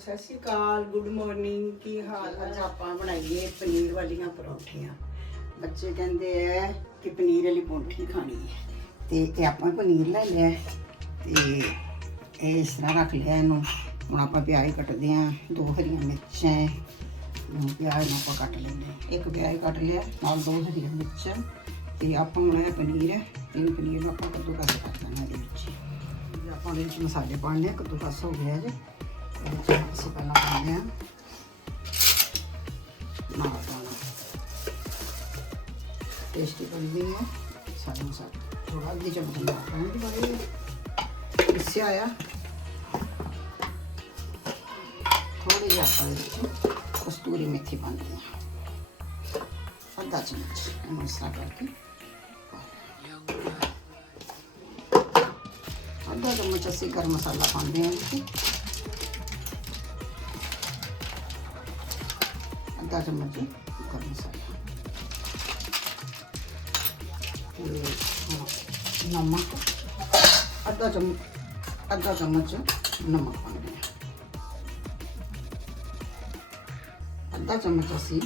ਸਤਿ ਸ਼੍ਰੀ ਅਕਾਲ good morning ਕੀ ਹਾਲ ਅੱਜ ਆਪਾਂ ਬਣਾਈਏ ਪਨੀਰ ਵਾਲੀਆਂ ਪਰੌਂਠੀਆਂ। ਬੱਚੇ ਕਹਿੰਦੇ ਐ ਕਿ ਪਨੀਰ ਵਾਲੀ ਪਰੌਂਠੀ ਖਾਣੀ ਹੈ ਤੇ ਇਹ ਆਪਾਂ ਪਨੀਰ ਲੈ ਲਿਆ ਹੈ ਤੇ ਇਹ ਇਸ ਤਰ੍ਹਾਂ ਰੱਖ ਲਿਆ ਇਹਨੂੰ। ਹੁਣ ਆਪਾਂ ਪਿਆਜ਼ ਕੱਟਦੇ ਆਂ, ਦੋ ਹਰੀਆਂ ਮਿਰਚਾਂ ਨੂੰ ਪਿਆਜ਼ ਨੂੰ ਆਪਾਂ ਕੱਟ ਲੈਂਦੇ ਹਾਂ। ਇੱਕ ਪਿਆਜ਼ ਕੱਟ ਲਿਆ, ਨਾਲ ਦੋ ਹਰੀਆਂ ਮਿਰਚਾਂ। ਤੇ ਆਪਾਂ ਹੁਣ ਇਹ ਪਨੀਰ ਹੈ ਇਹ ਪਨੀਰ ਨੂੰ ਆਪਾਂ ਕੱਦੂਕਸ ਕਰ ਦੇਣਾ ਇਹਦੇ ਵਿੱਚ। ਆਪਾਂ ਇਹਦੇ ਵਿੱਚ ਮਸਾਲੇ ਪਾਉਣੇ ਆ ਕੱਦੂਕਸ ਹੋ ਗਿਆ ਜੀ। Kırmızı balamını mağdanı. टेस्टी बनती है समोसा थोड़ा आधी चम्मच इससे आया थोड़ी जी कस्तूरी मेथी पाती है आधा चम्मच मसला करके आधा चम्मच असं गर्म मसाला पाते हैं आधा चम्मच ही मसाला नमक, आधा चम्मच आधा चम्मच नमक पाने आधा चम्मच असी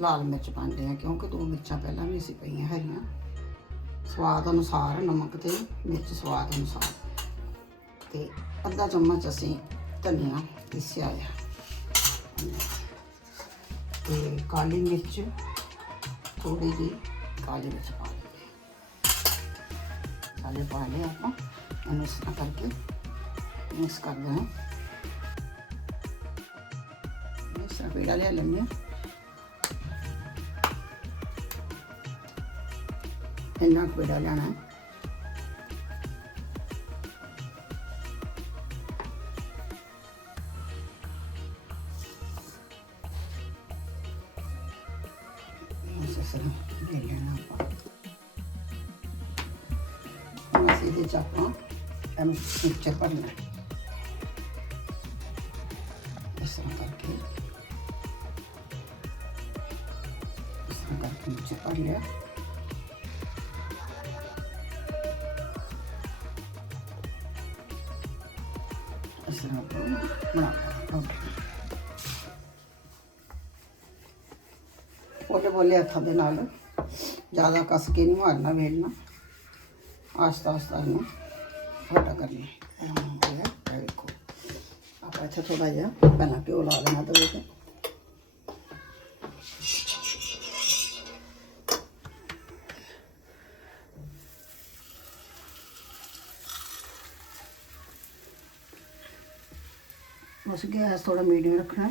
लाल मिर्च पाते हैं क्योंकि दो मिर्चा पहला भी असं पाई हरिया। स्वाद अनुसार, नमक तो मिर्च स्वाद अनुसार। अद्धा चम्मच असी धनिया पिसया ਤੇ ਕਾਲੀ ਮਿਰਚ ਥੋੜੀ ਜਿਹੀ ਕਾਲੀ ਮਿਰਚ ਪਾ ਲਈ ਕਾਲੇ ਪਾ ਲਿਆ ਆਪਾਂ ਇਹਨੂੰ ਇਸ ਤਰ੍ਹਾਂ ਕਰਕੇ ਮਿਕਸ ਕਰ ਦੇਣਾ ਇਸ ਤਰ੍ਹਾਂ ਪੇੜਾ ਲਿਆ ਲੈਂਦੇ ਹਾਂ ਇੰਨਾ ਕੁ ਪੇੜਾ ਲੈਣਾ మసరకి వెళ్ళినాము మసీదు చెప్పం చెప్పండి करके करके नीचे कर लिया इस तरह को बना ओके ਲਿਆ ਬੋਲੇ ਬੋਲੇ ਹੱਥਾਂ ਦੇ ਨਾਲ ਜ਼ਿਆਦਾ ਕੱਸ ਕੇ ਨਹੀਂ ਮਾਰਨਾ ਵੇਲਣਾ ਆਸਤਾ ਆਸਤਾ ਇਹਨੂੰ ਵੱਡਾ ਕਰਨਾ ਐਂ ਹੋ ਗਿਆ ਇਹ ਦੇਖੋ ਆਪਾਂ ਇੱਥੇ ਥੋੜਾ ਜਿਹਾ ਪਹਿਲਾਂ ਘਿਓ ਲਾ ਦੇਣਾ ਤਵੇ ਤੇ ਉਸ ਗੈਸ ਥੋੜਾ ਮੀਡੀਅਮ ਰੱਖਣਾ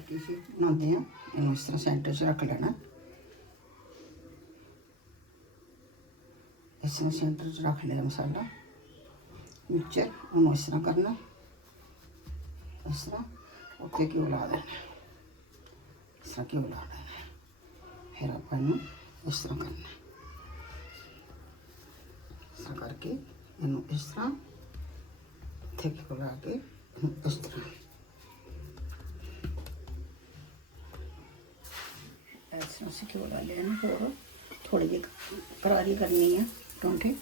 बनाते हैं इस तरह सेंटर से रख लेना इस तरह सेंटर से रख लिया मसाला मिक्सचर हम इस तरह करना इस तरह उत्ते घ्यो ला देना इस तरह घ्यो ला देना फिर आप इस तरह करना इस तरह करके इन्हों इस तरह थे घ्यो ला के इस तरह ਇਸ ਤਰ੍ਹਾਂ ਅਸੀਂ ਕਿਉਂ ਲਾ ਲਿਆ ਨਾ ਹੋਰ ਥੋੜੀ ਜਿਹੀ ਕਰਾਰੀ ਕਰਨੀ ਆ ਪਰੌਂਠੇ।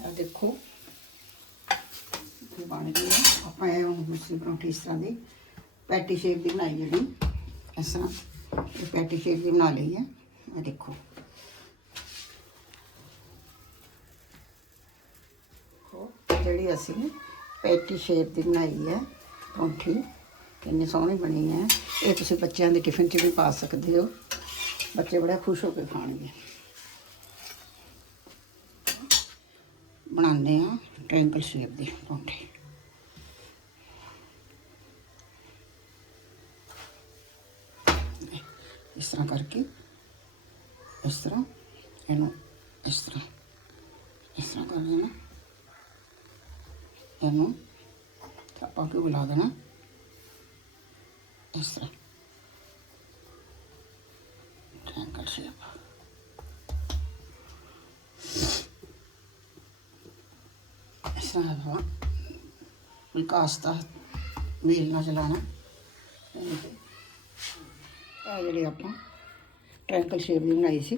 ਆ ਦੇਖੋ ਇਹ ਬਣ ਗਈ ਆਪਾਂ ਇਹ ਹੁਣ ਦੂਸਰੀ ਪਰੌਂਠੀ ਇਸ ਤਰ੍ਹਾਂ ਦੀ ਪੈਟੀ ਸ਼ੇਪ ਦੀ ਬਣਾਈ ਜਿਹੜੀ ਇਸ ਤਰ੍ਹਾਂ ਇਹ ਪੈਟੀ ਸ਼ੇਪ ਦੀ ਬਣਾ ਲਈ ਹੈ ਇਹ ਦੇਖੋ, ਜਿਹੜੀ ਅਸੀਂ ਪੈਟੀ ਸ਼ੇਪ ਦੀ ਬਣਾਈ ਹੈ ਪਰੌਂਠੀ। ਕਿੰਨੀ ਸੋਹਣੀ ਬਣੀ ਹੈ। ਇਹ ਤੁਸੀਂ ਬੱਚਿਆਂ ਦੇ ਟਿਫਿਨ 'ਚ ਵੀ ਪਾ ਸਕਦੇ ਹੋ। ਬੱਚੇ ਬੜਾ ਖੁਸ਼ ਹੋ ਕੇ ਖਾਣਗੇ। ਬਣਾਉਂਦੇ ਆ ਟ੍ਰਾਇੰਗਲ ਸ਼ੇਪ ਦੀ ਪਰੌਂਠੀ। ਇਸ ਤਰ੍ਹਾਂ ਕਰਕੇ, ਇਸ ਤਰ੍ਹਾਂ, ਇਹਨੂੰ ਇਸ ਤਰ੍ਹਾਂ ਇਸ ਤਰ੍ਹਾਂ ਕਰ ਦੇਣਾ ਇਹਨੂੰ ਆਪਾਂ ਕੀ ਬੁਲਾ ਦੇਣਾ ਇਸ ਤਰ੍ਹਾਂ ਟ੍ਰਾਇੰਗਲ ਸ਼ੇਪ ਇਸ ਤਰ੍ਹਾਂ ਆਪਾਂ ਵਿਕਾਸ ਦਾ ਵੀਲ ਨਾਲ ਚਲਾਣਾ ਇਹ ਜਿਹੜੀ ਆਪਾਂ ਟ੍ਰਾਇੰਗਲ ਸ਼ੇਪ ਦੀ ਬਣਾਈ ਸੀ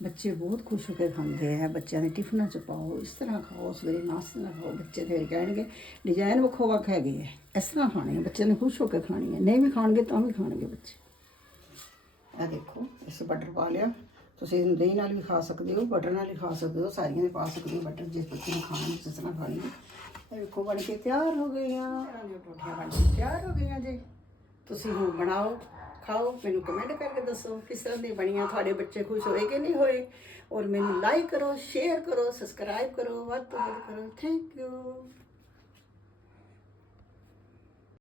ਬੱਚੇ ਬਹੁਤ ਖੁਸ਼ ਹੋ ਕੇ ਖਾਂਦੇ ਆ ਬੱਚਿਆਂ ਦੇ ਟਿਫਨਾਂ ਚ ਪਾਓ ਇਸ ਤਰ੍ਹਾਂ ਖਾਓ ਸਵੇਰੇ ਨਾਸ਼ਤੇ ਨਾਲ ਖਾਓ ਬੱਚੇ ਫਿਰ ਕਹਿਣਗੇ ਡਿਜ਼ਾਈਨ ਵੱਖੋ ਵੱਖ ਹੈਗੇ ਆ ਇਸ ਤਰ੍ਹਾਂ ਖਾਣੇ ਆ ਬੱਚਿਆਂ ਨੇ ਖੁਸ਼ ਹੋ ਕੇ ਖਾਣੀ ਹੈ ਨਹੀਂ ਵੀ ਖਾਣਗੇ ਤਾਂ ਵੀ ਖਾਣਗੇ ਬੱਚੇ। ਇਹ ਦੇਖੋ ਇਸ ਬਟਰ ਪਾ ਲਿਆ ਤੁਸੀਂ ਦਹੀਂ ਨਾਲ ਵੀ ਖਾ ਸਕਦੇ ਹੋ ਬਟਰ ਨਾਲ ਵੀ ਖਾ ਸਕਦੇ ਹੋ ਸਾਰੀਆਂ ਦੇ ਪਾ ਸਕਦੇ ਹੋ ਬਟਰ ਜਿਸ ਬੱਚੇ ਨੂੰ ਖਾਣਾ ਜਿਸ ਤਰ੍ਹਾਂ ਖਾਣੀ ਇਹ ਵੇਖੋ ਬਣ ਕੇ ਤਿਆਰ ਹੋ ਗਈਆਂ ਪਰੌਂਠੀਆਂ ਬਣ ਕੇ ਤਿਆਰ ਹੋ ਗਈਆਂ ਜੀ। ਤੁਸੀਂ ਹੁਣ ਬਣਾਓ। ਖਾਓ, ਮੈਨੂੰ ਕਮੈਂਟ ਕਰਕੇ ਦੱਸੋ ਕਿਸ ਤਰ੍ਹਾਂ ਦੀ ਬਣੀਆਂ, ਤੁਹਾਡੇ ਬੱਚੇ ਖੁਸ਼ ਹੋਏ ਕਿ ਨਹੀਂ ਹੋਏ। ਔਰ ਮੈਨੂੰ ਲਾਈਕ ਕਰੋ ਸ਼ੇਅਰ ਕਰੋ ਸਬਸਕ੍ਰਾਈਬ ਕਰੋ, ਵੱਧ ਤੋਂ ਵੱਧ ਕਰੋ। Thank you